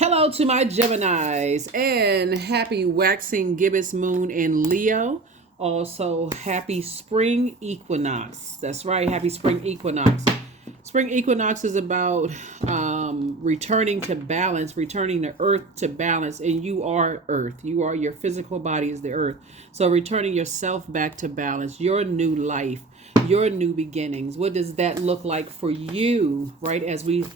Hello to my Geminis and happy waxing gibbous moon in Leo. Also, happy spring equinox. That's right, happy spring equinox. Spring equinox is about returning to balance, returning the earth to balance. And you are earth. You are your physical body is the earth. So, returning yourself back to balance, your new life, your new beginnings. What does that look like for you, right? As we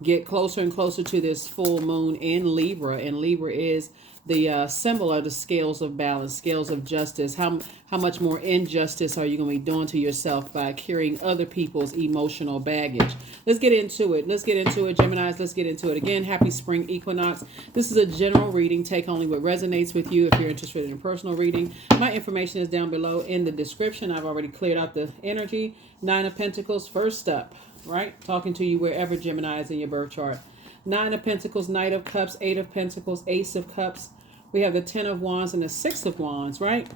get closer and closer to this full moon in Libra, and Libra is the symbol of the scales of balance, scales of justice. How much more injustice are you going to be doing to yourself by carrying other people's emotional baggage? Let's get into it. Geminis. Let's get into it. Again, happy spring equinox. This is a general reading. Take only what resonates with you. If you're interested in a personal reading, my information is down below in the description. I've already cleared out the energy. Nine of Pentacles, first up. Right? Talking to you wherever Gemini is in your birth chart. Nine of Pentacles, Knight of Cups, Eight of Pentacles, Ace of Cups. We have the Ten of Wands and the Six of Wands, right?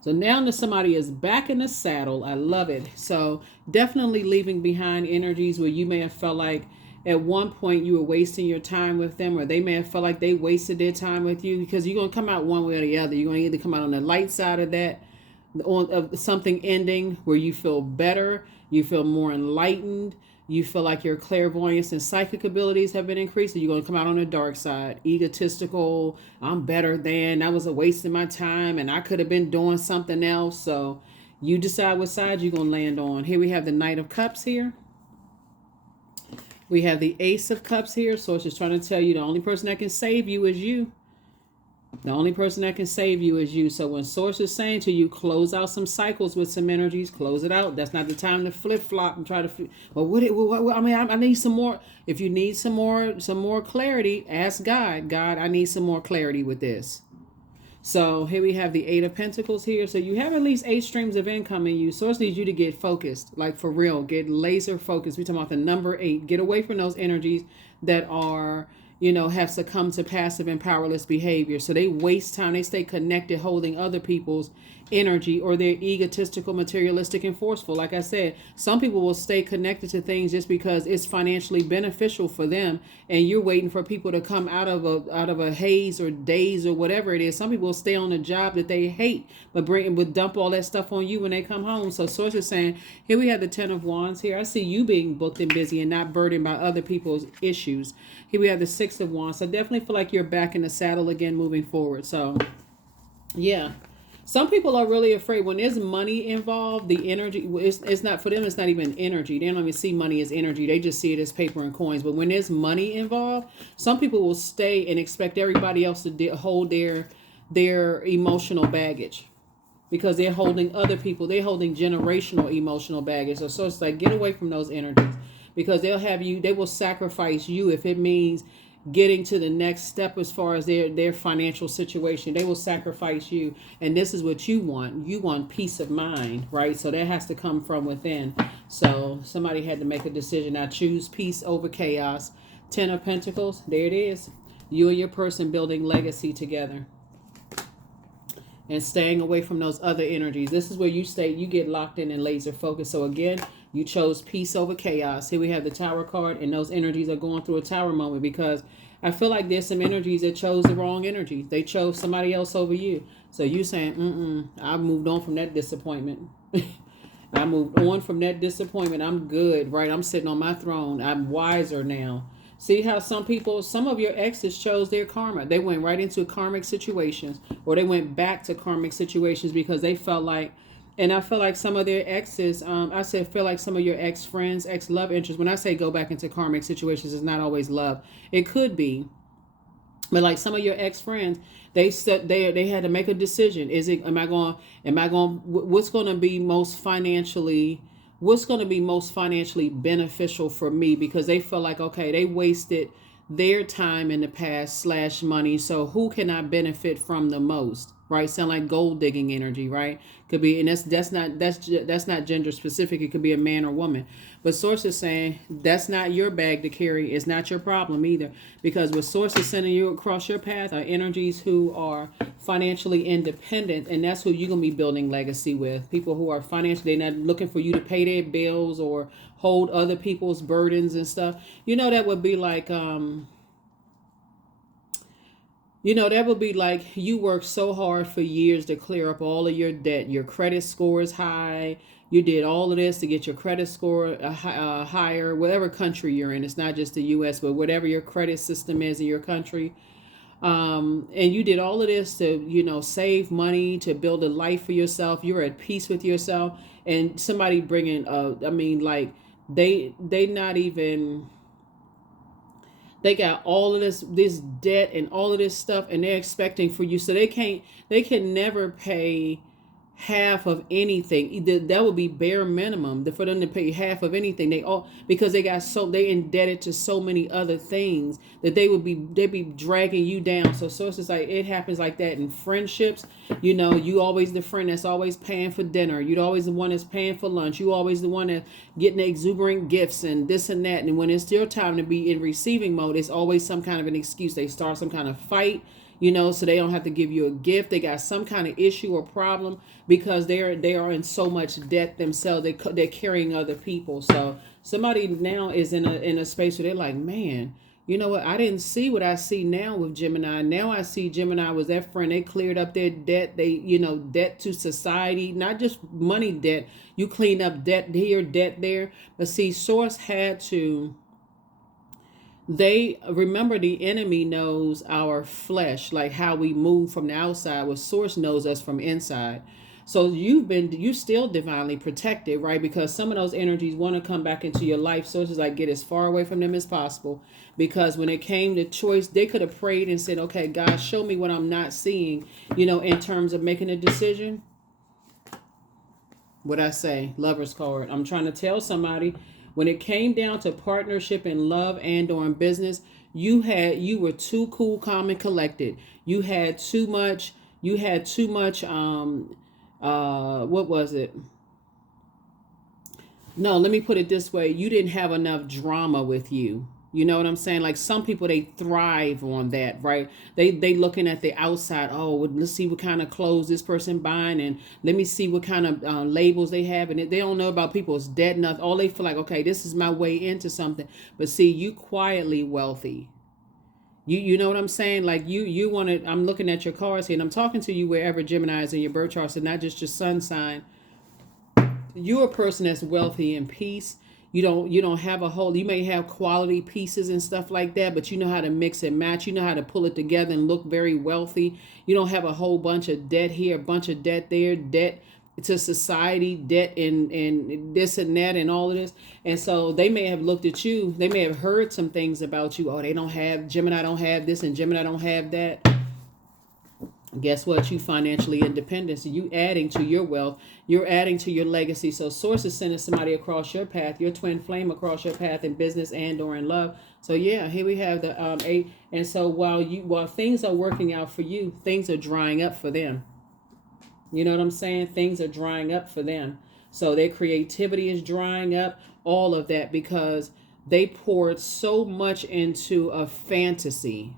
So now that somebody is back in the saddle, I love it. So definitely leaving behind energies where you may have felt like at one point you were wasting your time with them, or they may have felt like they wasted their time with you, because you're going to come out one way or the other. You're going to either come out on the light side of that, of something ending where you feel better, you feel more enlightened, you feel like your clairvoyance and psychic abilities have been increased, and you're going to come out on the dark side, egotistical, I'm better than, that was a waste of my time and I could have been doing something else. So you decide what side you're going to land on. Here we have the Knight of Cups here. We have the Ace of Cups here. So it's just trying to tell you the only person that can save you is you. The only person that can save you is you. So when Source is saying to you, close out some cycles with some energies, close it out. That's not the time to flip-flop and try to, well, I need some more. If you need some more clarity, ask God. God, I need some more clarity with this. So here we have the Eight of Pentacles here. So you have at least 8 streams of income in you. Source needs you to get focused, like for real, get laser focused. We're talking about the number 8. Get away from those energies that are, have succumbed to passive and powerless behavior. So they waste time. They stay connected, holding other people's energy, or they're egotistical, materialistic, and forceful. Like I said, some people will stay connected to things just because it's financially beneficial for them, and you're waiting for people to come out of a haze or daze or whatever it is. Some people will stay on a job that they hate, but dump all that stuff on you when they come home. So Source is saying, here we have the Ten of Wands here. I see you being booked and busy and not burdened by other people's issues. Here we have the Six of Wands. So I definitely feel like you're back in the saddle again moving forward. So yeah. Some people are really afraid when there's money involved. The energy, it's not for them. It's not even energy. They don't even see money as energy. They just see it as paper and coins. But when there's money involved, some people will stay and expect everybody else to hold their emotional baggage, because they're holding other people. They're holding generational emotional baggage. So it's like, get away from those energies, because they will sacrifice you if it means getting to the next step as far as their financial situation. They will sacrifice you, and this is what you want peace of mind, right? So that has to come from within. So somebody had to make a decision. I choose peace over chaos. Ten of Pentacles, there it is. You and your person building legacy together and staying away from those other energies. This is where you get locked in and laser focused. So again, you chose peace over chaos. Here we have the Tower card, and those energies are going through a tower moment, because I feel like there's some energies that chose the wrong energy. They chose somebody else over you. So you saying, I moved on from that disappointment. I moved on from that disappointment. I'm good, right? I'm sitting on my throne. I'm wiser now. See how some of your exes chose their karma. They went right into karmic situations, or they went back to karmic situations because they felt like, and I feel like some of their exes, feel like some of your ex-friends, ex-love interests, when I say go back into karmic situations, it's not always love. It could be. But like some of your ex-friends, they had to make a decision. What's going to be most financially beneficial for me? Because they feel like, okay, they wasted their time in the past / money. So who can I benefit from the most? Right? Sound like gold digging energy, right? Could be, and that's not gender specific. It could be a man or woman. But Source is saying that's not your bag to carry. It's not your problem either, because what Source is sending you across your path are energies who are financially independent, and that's who you're gonna be building legacy with. People who are financially, they're not looking for you to pay their bills or hold other people's burdens and stuff. That would be like You know, that would be like you worked so hard for years to clear up all of your debt. Your credit score is high. You did all of this to get your credit score higher, whatever country you're in. It's not just the U.S., but whatever your credit system is in your country. And you did all of this to, you know, save money, to build a life for yourself. You're at peace with yourself. And somebody bringing, I mean, like they not even, they got all of this debt and all of this stuff, and they're expecting for you, so they can never pay half of anything. That would be bare minimum for them to pay half of anything. They all, because they indebted to so many other things that they'd be dragging you down. So sources like it happens like that in friendships. You know, you always the friend that's always paying for dinner. You're always the one that's paying for lunch. You always the one that's getting the exuberant gifts and this and that. And when it's your time to be in receiving mode, it's always some kind of an excuse. They start some kind of fight, you know, so they don't have to give you a gift. They got some kind of issue or problem because they are in so much debt themselves. They're carrying other people. So somebody now is in a space where they're like, man, you know what? I didn't see what I see now with Gemini. Now I see Gemini was that friend. They cleared up their debt. They, you know, debt to society, not just money debt. You clean up debt here, debt there. But see, Source had to. They remember the enemy knows our flesh, like how we move from the outside, where Source knows us from inside. So you still divinely protected, right? Because some of those energies want to come back into your life. Source is like, get as far away from them as possible. Because when it came to choice, they could have prayed and said, okay, God, show me what I'm not seeing, you know, in terms of making a decision. What I say, Lover's card. I'm trying to tell somebody, when it came down to partnership in love and or in business, you were too cool, calm, and collected. You had too much. What was it? No, let me put it this way. You didn't have enough drama with you. You know what I'm saying? Like some people, they thrive on that, right? They looking at the outside. Oh, well, let's see what kind of clothes this person buying, and let me see what kind of labels they have, and they don't know about people's debt. Nothing. All they feel like, okay, this is my way into something. But see, you quietly wealthy. You know what I'm saying? Like you want to. I'm looking at your cards here, and I'm talking to you wherever Gemini is in your birth chart, so not just your sun sign. You're a person that's wealthy in peace. You don't have a whole, you may have quality pieces and stuff like that, but you know how to mix and match. You know how to pull it together and look very wealthy. You don't have a whole bunch of debt here, a bunch of debt there, debt to society, debt and this and that and all of this. And so they may have looked at you, they may have heard some things about you. Oh, they don't have, Gemini don't have this and Gemini don't have that. Guess what? You financially independent. So you adding to your wealth. You're adding to your legacy. So Source is sending somebody across your path, your twin flame across your path in business and or in love. So yeah, here we have the 8. And so while things are working out for you, things are drying up for them. You know what I'm saying? Things are drying up for them. So their creativity is drying up, all of that, because they poured so much into a fantasy.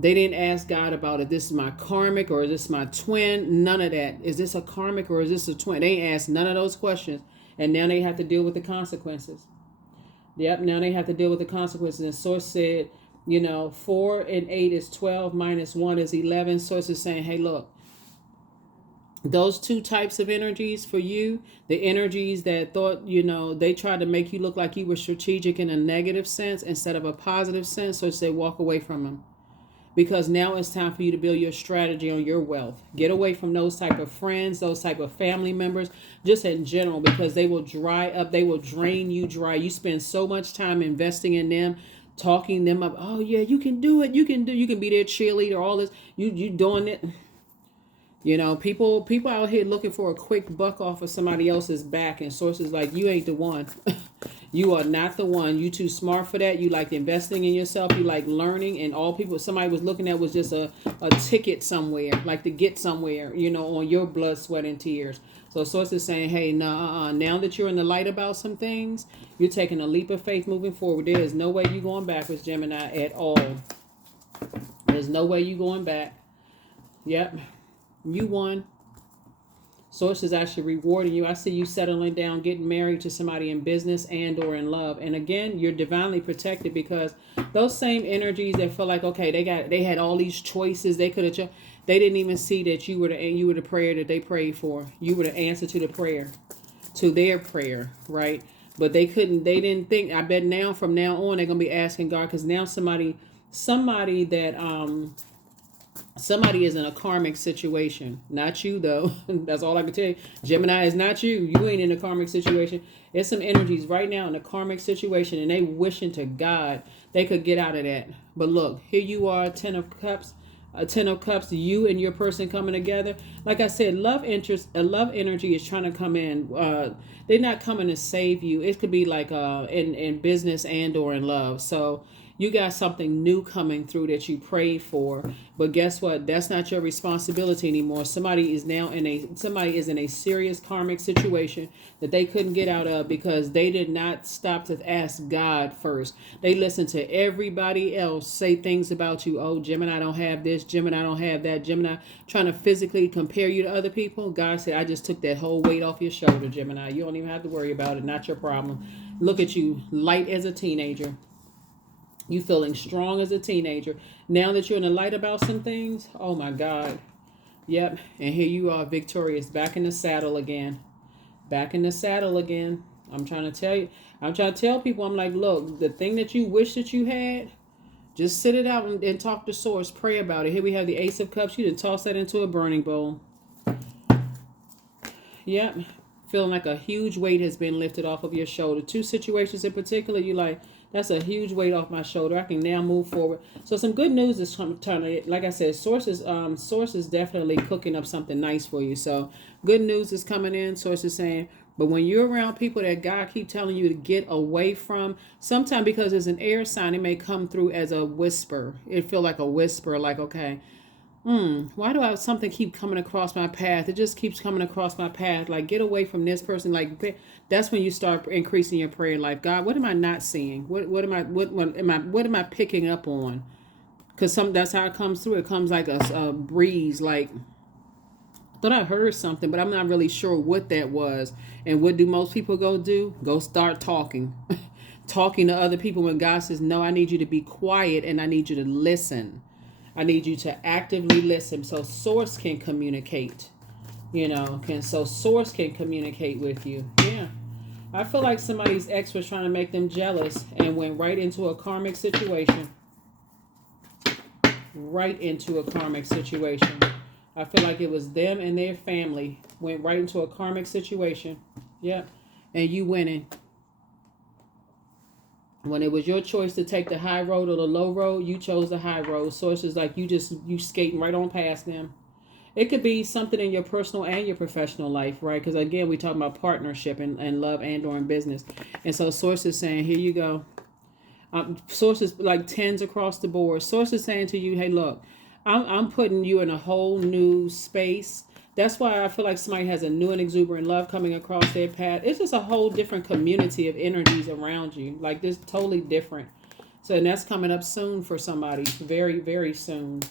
They didn't ask God about it. This is my karmic or is this my twin? None of that. Is this a karmic or is this a twin? They ain't asked none of those questions. And now they have to deal with the consequences. Yep, now they have to deal with the consequences. And Source said, 4 and 8 is 12 minus 1 is 11. Source is saying, hey, look, those two types of energies for you, the energies that thought, they tried to make you look like you were strategic in a negative sense instead of a positive sense. So it said, walk away from them. Because now it's time for you to build your strategy on your wealth. Get away from those type of friends, those type of family members, just in general, because they will dry up. They will drain you dry. You spend so much time investing in them, talking them up. Oh yeah, you can do it. You can be their cheerleader. All this, you doing it. People out here looking for a quick buck off of somebody else's back, and Sources like, you ain't the one. You are not the one. You too smart for that. You like investing in yourself. You like learning, and all people somebody was looking at was just a ticket somewhere, like to get somewhere, on your blood, sweat, and tears. So Source is saying, hey, nah, now that you're in the light about some things, you're taking a leap of faith moving forward. There is no way you're going backwards, Gemini, at all. There's no way you're going back. Yep. You won. Source is actually rewarding you. I see you settling down, getting married to somebody in business and or in love. And again, you're divinely protected, because those same energies that feel like, okay, they had all these choices, they could have they didn't even see that you were the prayer that they prayed for. You were the answer to the prayer, to their prayer, right? But they didn't think. I bet now, from now on, they're gonna be asking God, because now somebody is in a karmic situation. Not you, though. That's all I can tell you. Gemini is not you. You ain't in a karmic situation. There's some energies right now in a karmic situation, and they wishing to God they could get out of that. But look, here you are, Ten of Cups. A Ten of Cups, you and your person coming together. Like I said, love energy is trying to come in. They're not coming to save you. It could be like in business and or in love. So you got something new coming through that you prayed for, but guess what? That's not your responsibility anymore. Somebody is in a serious karmic situation that they couldn't get out of because they did not stop to ask God first. They listened to everybody else say things about you. Oh, Gemini don't have this. Gemini don't have that. Gemini trying to physically compare you to other people. God said, I just took that whole weight off your shoulder, Gemini. You don't even have to worry about it. Not your problem. Look at you, light as a teenager. You feeling strong as a teenager. Now that you're in the light about some things, oh my God. Yep. And here you are, victorious, back in the saddle again. Back in the saddle again. I'm trying to tell people, I'm like, look, the thing that you wish that you had, just sit it out and talk to Source. Pray about it. Here we have the Ace of Cups. You done toss that into a burning bowl. Yep. Feeling like a huge weight has been lifted off of your shoulder. Two situations in particular, you like, that's a huge weight off my shoulder. I can now move forward. So some good news is turning. Like I said, Source is definitely cooking up something nice for you. So good news is coming in. Source is saying, but when you're around people that God keep telling you to get away from, sometimes because it's an air sign, it may come through as a whisper. It feel like a whisper, like, okay, why do something keep coming across my path? It just keeps coming across my path. Like, get away from this person. Like, that's when you start increasing your prayer life. God, what am I not seeing? What am I picking up on? Because that's how it comes through. It comes like a breeze. Like, I thought I heard something, but I'm not really sure what that was. And what do most people go do? Go start talking. Talking to other people when God says, no, I need you to be quiet and I need you to listen. I need you to actively listen so Source can communicate. So Source can communicate with you. Yeah. I feel like somebody's ex was trying to make them jealous and went right into a karmic situation. Right into a karmic situation. I feel like it was them and their family went right into a karmic situation. Yep. And you winning. When it was your choice to take the high road or the low road, you chose the high road. Source is like you skating right on past them. It could be something in your personal and your professional life, right? Because again, we talk about partnership and love and or in business. And so Source is saying, here you go. Source is like tens across the board. Source is saying to you, hey, look, I'm putting you in a whole new space. That's why I feel like somebody has a new and exuberant love coming across their path. It's just a whole different community of energies around you. Like, this totally different. So, and that's coming up soon for somebody. Very, very soon.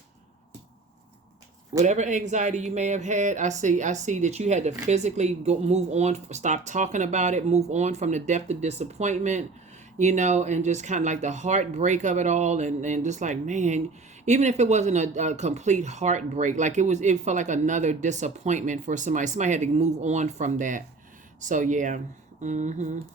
Whatever anxiety you may have had, I see that you had to physically move on, stop talking about it, move on from the depth of disappointment, and just kind of like the heartbreak of it all. And just like, man, even if it wasn't a complete heartbreak, like it felt like another disappointment for somebody. Somebody had to move on from that. So, yeah. All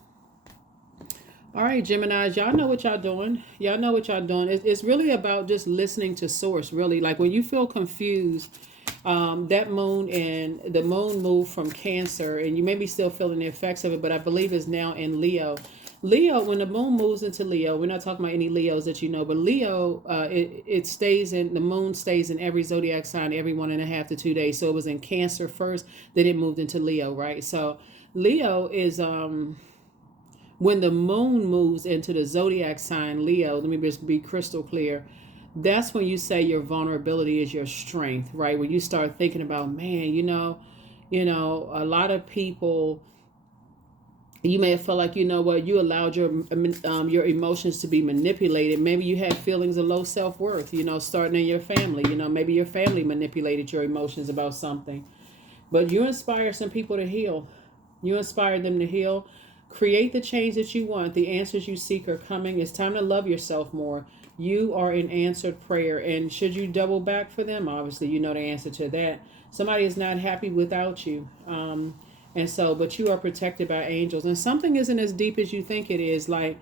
right, Geminis, y'all know what y'all doing. It's really about just listening to Source, really. Like, when you feel confused, that moon and the moon moved from Cancer, and you may be still feeling the effects of it, but I believe it's now in Leo. Leo, when the moon moves into Leo, we're not talking about any Leos that you know, but Leo, the moon stays in every zodiac sign every 1.5 to 2 days. So it was in Cancer first, then it moved into Leo, right? So Leo is when the moon moves into the zodiac sign Leo. Let me just be crystal clear. That's when you say your vulnerability is your strength, right? When you start thinking about, man, a lot of people. You may have felt like, you allowed your emotions to be manipulated. Maybe you had feelings of low self-worth, starting in your family. Maybe your family manipulated your emotions about something. But you inspire some people to heal. You inspire them to heal. Create the change that you want. The answers you seek are coming. It's time to love yourself more. You are an answered prayer. And should you double back for them? Obviously, you know the answer to that. Somebody is not happy without you. And so, but you are protected by angels. And something isn't as deep as you think it is. Like,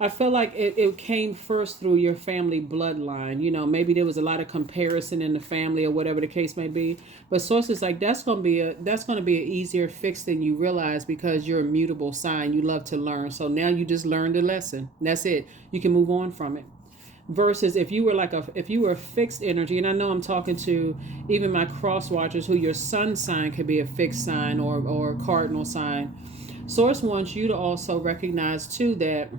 I feel like it came first through your family bloodline. You know, maybe there was a lot of comparison in the family or whatever the case may be. But sources like that's gonna be an easier fix than you realize, because you're a mutable sign. You love to learn. So now you just learned a lesson. That's it. You can move on from it. Versus if you were a fixed energy, and I know I'm talking to even my cross watchers who your sun sign could be a fixed sign or cardinal sign. Source wants you to also recognize too that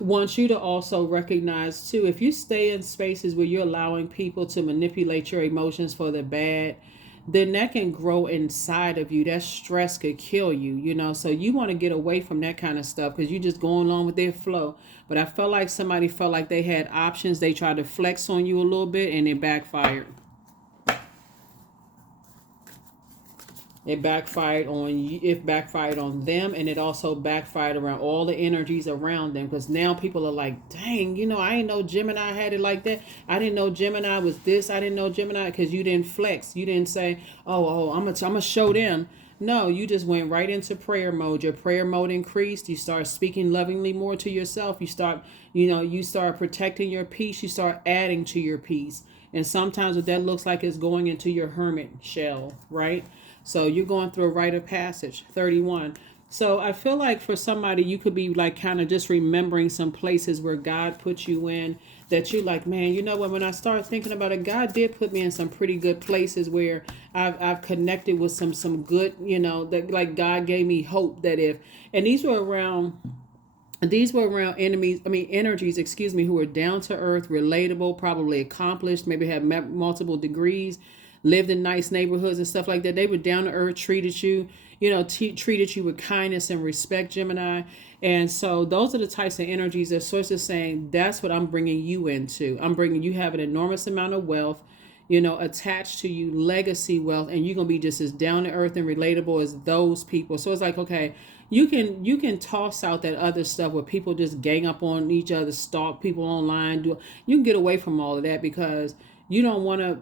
wants you to also recognize too, if you stay in spaces where you're allowing people to manipulate your emotions for the bad, then that can grow inside of you. That stress could kill you, you know. So you want to get away from that kind of stuff, because you just going along with their flow. But I felt like somebody felt like they had options. They tried to flex on you a little bit and it backfired. It backfired on you. It backfired on them, and it also backfired around all the energies around them. Because now people are like, "Dang, you know, I didn't know Gemini had it like that. I didn't know Gemini was this. I didn't know Gemini," because you didn't flex. You didn't say, "Oh, I'm gonna show them." No, you just went right into prayer mode. Your prayer mode increased. You start speaking lovingly more to yourself. You start protecting your peace. You start adding to your peace. And sometimes what that looks like is going into your hermit shell, right? So you're going through a rite of passage, 31. So I feel like for somebody, you could be like kind of just remembering some places where God put you in, that you're like, man, you know what, when I started thinking about it, God did put me in some pretty good places where I've connected with some good, you know, that like God gave me hope that and these were around energies, who were down to earth, relatable, probably accomplished, maybe had multiple degrees, lived in nice neighborhoods and stuff like that. They were down to earth, treated you, treated you with kindness and respect, Gemini. And so those are the types of energies that Source is saying, that's what I'm bringing you into. You have an enormous amount of wealth, attached to you, legacy wealth, and you're going to be just as down to earth and relatable as those people. So it's like, okay, you can toss out that other stuff where people just gang up on each other, stalk people online. You can get away from all of that, because you don't want to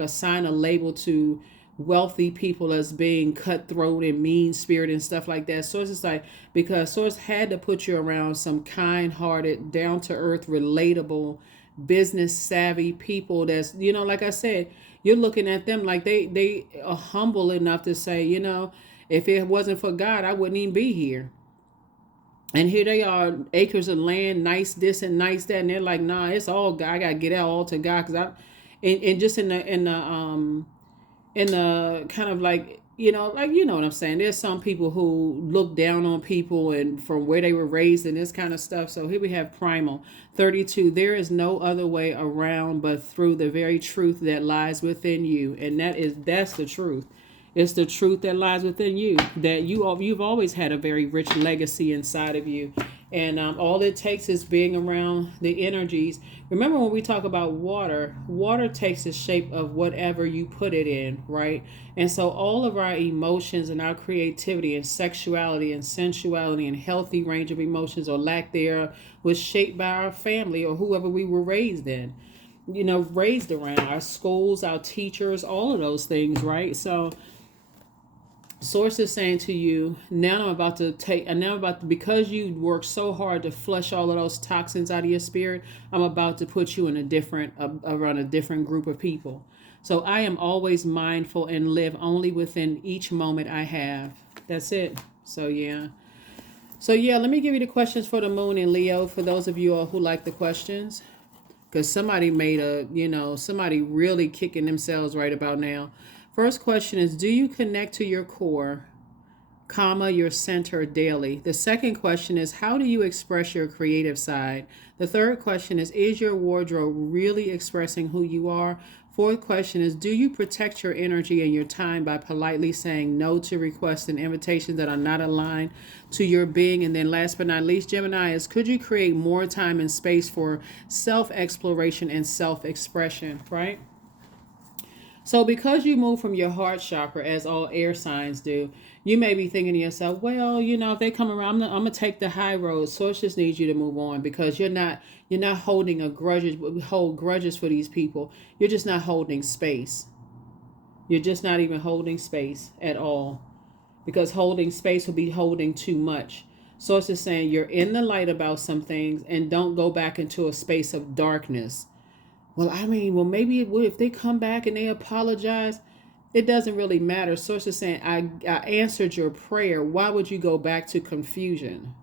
assign a label to wealthy people as being cutthroat and mean spirit and stuff like that. So it's just like, because Source had to put you around some kind-hearted, down-to-earth, relatable, business savvy people that's, like I said, you're looking at them like they are humble enough to say, if it wasn't for God, I wouldn't even be here. And here they are, acres of land, nice this and nice that, and they're like, nah, it's all God. I gotta get it all to God, because and just in the kind of like, what I'm saying. There's some people who look down on people and from where they were raised and this kind of stuff. So here we have Primal 32. There is no other way around but through the very truth that lies within you, and that's the truth. It's the truth that lies within you, that you've always had a very rich legacy inside of you. And all it takes is being around the energies. Remember when we talk about water takes the shape of whatever you put it in, right? And so all of our emotions and our creativity and sexuality and sensuality and healthy range of emotions or lack thereof was shaped by our family or whoever we were raised in, raised around, our schools, our teachers, all of those things, right? So Source is saying to you, because you worked so hard to flush all of those toxins out of your spirit, I'm about to put you in around a different group of people. So I am always mindful and live only within each moment I have. That's it. So yeah, let me give you the questions for the moon and Leo, for those of you all who like the questions. Because somebody somebody really kicking themselves right about now. First question is, do you connect to your core, your center daily? The second question is, how do you express your creative side? The third question is your wardrobe really expressing who you are? Fourth question is, do you protect your energy and your time by politely saying no to requests and invitations that are not aligned to your being? And then last but not least, Gemini, is could you create more time and space for self-exploration and self-expression, right? So because you move from your heart chakra, as all air signs do, you may be thinking to yourself, well, if they come around, I'm gonna take the high road. Source just needs you to move on, because you're not holding hold grudges for these people. You're just not holding space. You're just not even holding space at all, because holding space will be holding too much. Source is saying you're in the light about some things, and don't go back into a space of darkness. Well, maybe it would if they come back and they apologize. It doesn't really matter. Source is saying, I answered your prayer. Why would you go back to confusion?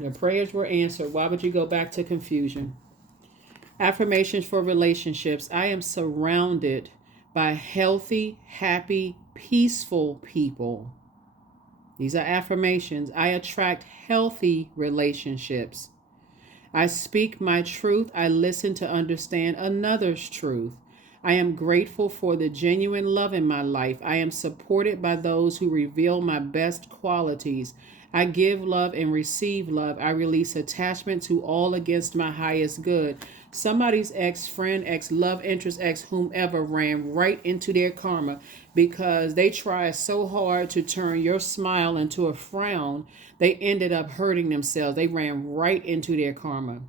Your prayers were answered. Why would you go back to confusion? Affirmations for relationships. I am surrounded by healthy, happy, peaceful people. These are affirmations. I attract healthy relationships. I speak my truth. I listen to understand another's truth. I am grateful for the genuine love in my life. I am supported by those who reveal my best qualities. I give love and receive love. I release attachment to all against my highest good. Somebody's ex-friend, ex-love interest, ex-whomever ran right into their karma, because they tried so hard to turn your smile into a frown. They ended up hurting themselves. They ran right into their karma.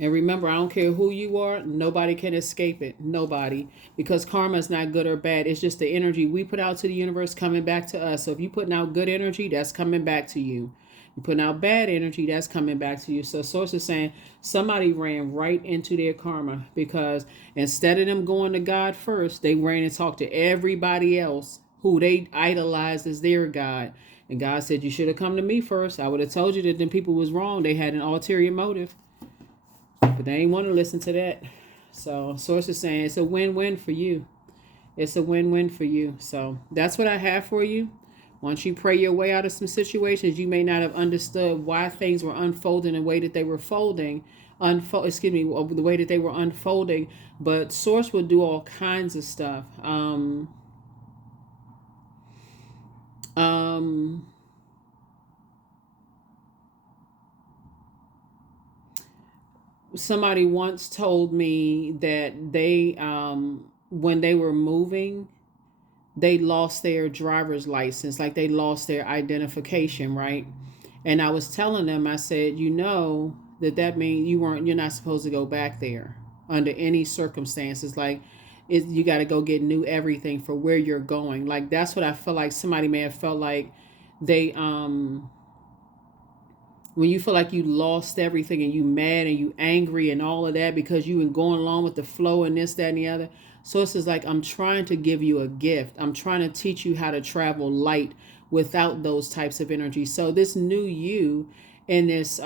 And remember, I don't care who you are, nobody can escape it. Nobody. Because karma is not good or bad. It's just the energy we put out to the universe coming back to us. So if you're putting out good energy, that's coming back to you. You're putting out bad energy, that's coming back to you. So Source is saying somebody ran right into their karma, because instead of them going to God first, they ran and talked to everybody else who they idolized as their God. And God said, you should have come to me first. I would have told you that them people was wrong. They had an ulterior motive. But they ain't want to listen to that. So Source is saying it's a win-win for you. It's a win-win for you. So that's what I have for you. Once you pray your way out of some situations, you may not have understood why things were unfolding the way that they were the way that they were unfolding. But Source will do all kinds of stuff. Somebody once told me that they, when they were moving, they lost their driver's license, like they lost their identification, right? And I was telling them, I said, that means you're not supposed to go back there under any circumstances. Like, you got to go get new everything for where you're going. Like, that's what I feel like somebody may have felt like they, when you feel like you lost everything and you mad and you angry and all of that because you been going along with the flow and this, that, and the other. So it's just like, I'm trying to give you a gift. I'm trying to teach you how to travel light without those types of energy. So this new you in this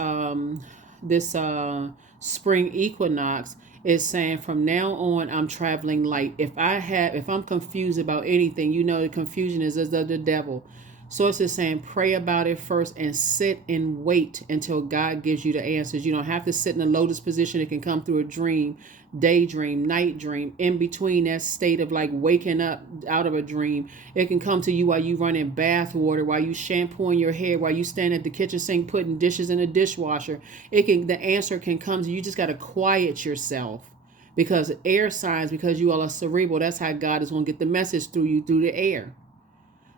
spring equinox is saying, from now on, I'm traveling light. If I'm confused about anything, the confusion is of the devil. Source is saying, pray about it first and sit and wait until God gives you the answers. You don't have to sit in a lotus position. It can come through a dream, daydream, night dream, in between that state of like waking up out of a dream. It can come to you while you run in bath water, while you shampooing your hair, while you stand at the kitchen sink putting dishes in a dishwasher. The answer can come to you. You just got to quiet yourself, because air signs, because you all are cerebral, that's how God is going to get the message through you, through the air.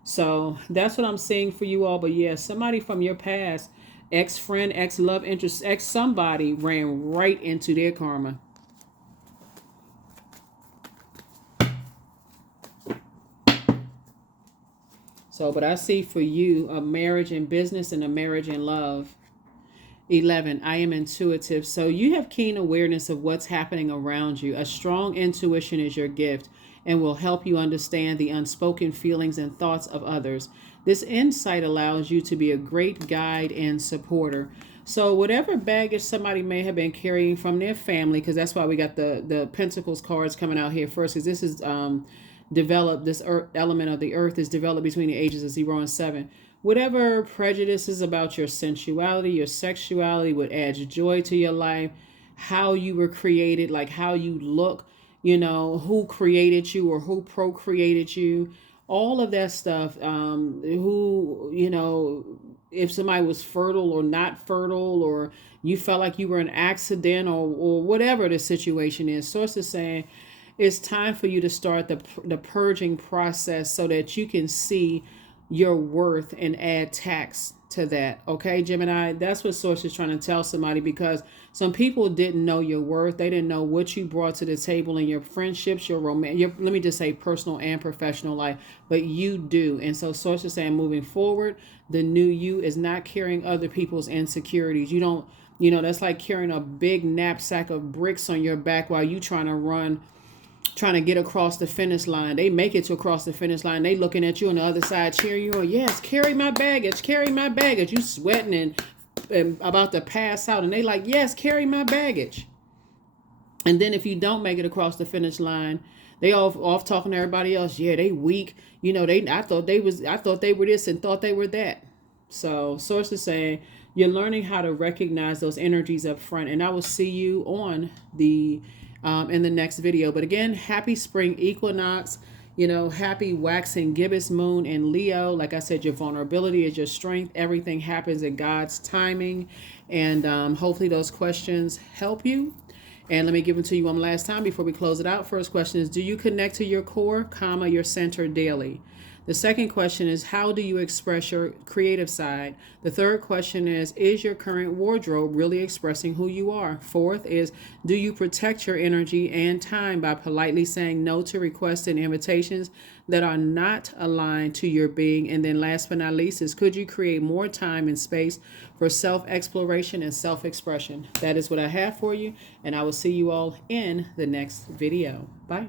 So that's what I'm seeing for you all. But yeah, somebody from your past, ex-friend, ex-love interest, ex-somebody ran right into their karma. So, but I see for you a marriage in business and a marriage in love. 11, I am intuitive. So you have keen awareness of what's happening around you. A strong intuition is your gift and will help you understand the unspoken feelings and thoughts of others. This insight allows you to be a great guide and supporter. So whatever baggage somebody may have been carrying from their family, because that's why we got the Pentacles cards coming out here first, because this is developed, this earth, element of the earth is developed between the ages of 0 and 7. whatever prejudices about your sensuality, your sexuality, what adds joy to your life, how you were created, like how you look, who created you or who procreated you, all of that stuff. Who, if somebody was fertile or not fertile, or you felt like you were an accident, or whatever the situation is. Source is saying it's time for you to start the purging process so that you can see your worth and add tax to that. Okay, Gemini, that's what Source is trying to tell somebody, because some people didn't know your worth. They didn't know what you brought to the table in your friendships, your romance, let me just say personal and professional life, but you do. And so Source is saying, moving forward, the new you is not carrying other people's insecurities. You don't, that's like carrying a big knapsack of bricks on your back while you trying to get across the finish line. They make it to across the finish line. They looking at you on the other side, cheering you on. Yes, carry my baggage, carry my baggage. You sweating and about to pass out. And they like, yes, carry my baggage. And then if you don't make it across the finish line, they off talking to everybody else. Yeah, they weak. I thought they were this and thought they were that. So Source is saying you're learning how to recognize those energies up front. And I will see you on the in the next video. But again, happy spring equinox. Happy waxing gibbous moon in Leo. Like I said, your vulnerability is your strength. Everything happens in God's timing. And hopefully those questions help you. And let me give them to you one last time before we close it out. First question is, do you connect to your core, your center daily? The second question is, how do you express your creative side? The third question is your current wardrobe really expressing who you are? Fourth is, do you protect your energy and time by politely saying no to requests and invitations that are not aligned to your being? And then last but not least is, could you create more time and space for self-exploration and self-expression? That is what I have for you, and I will see you all in the next video. Bye.